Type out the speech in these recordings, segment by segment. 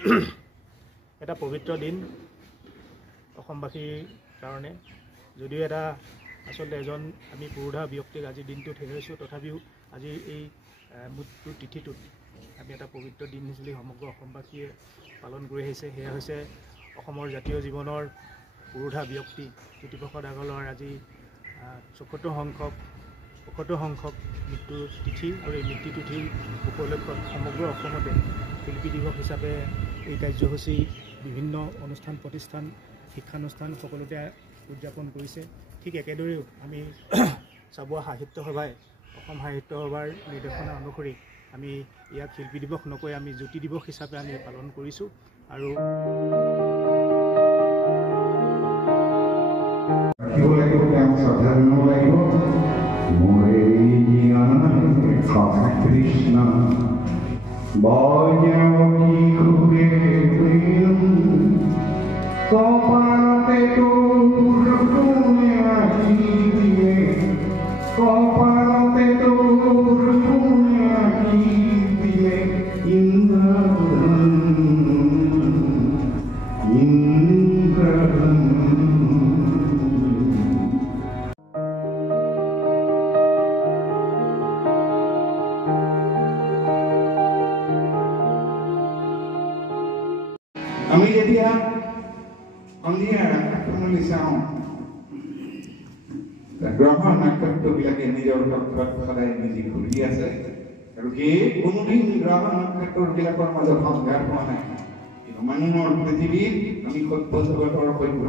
এটা পবিত্ৰ দিন অসমবাসীৰ কাৰণে যদিও এটা আসলে এজন আমি পুৰুধা ব্যক্তিক আজি দিনটোত হেৰাইছোঁ তথাপিও আজি এই মৃত্যু তিথিটোত আমি এটা পবিত্ৰ দিন হিচাপে সমগ্ৰ অসমবাসীয়ে পালন কৰি আহিছে সেয়া হৈছে অসমৰ জাতীয় জীৱনৰ পুৰুধা ব্যক্তি জ্যোতিপ্ৰসাদ আগৰৱালাৰ আজি ৭৫ সংখ্যক মৃত্যু তিথি আৰু এই মৃত্যু তিথিৰ উপলক্ষত সমগ্ৰ অসমতে শিল্পী দিৱস হিচাপে এই কাৰ্যসূচী বিভিন্ন অনুষ্ঠান প্ৰতিষ্ঠান শিক্ষানুষ্ঠান সকলোতে উদযাপন কৰিছে ঠিক একেদৰেও আমি চাবুৱা সাহিত্য সভাই অসম সাহিত্য সভাৰ নিৰ্দেশনা অনুসৰি আমি ইয়াক শিল্পী দিৱস নকৈ আমি জ্যোতি দিৱস হিচাপে আমি পালন কৰিছোঁ আৰু Krishna, Kopate আমি যেতিয়া সন্ধিয়া আক্ৰমণলৈ চাওঁ গ্ৰহ নক্ষত্ৰবিলাকে নিজৰ কক্ষত সদায় নিজে ঘূৰি আছে আৰু সেই কোনোদিন গ্ৰহ নক্ষত্ৰবিলাকৰ মাজত সংঘাত হোৱা নাই কিন্তু মানুহৰ পৃথিৱীত আমি সত্য জগতৰ সৈতে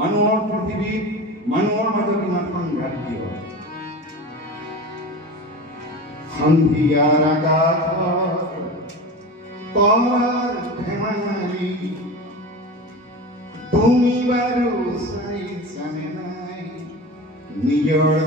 মানুহৰ পৃথিৱীত মানুহৰ মাজত ইমান সংঘাত কি হয় সন্ধিয়াৰ আকাশত তৰাৰ ধেমালি তুমি বাৰু চাইছানে নাই নিজৰ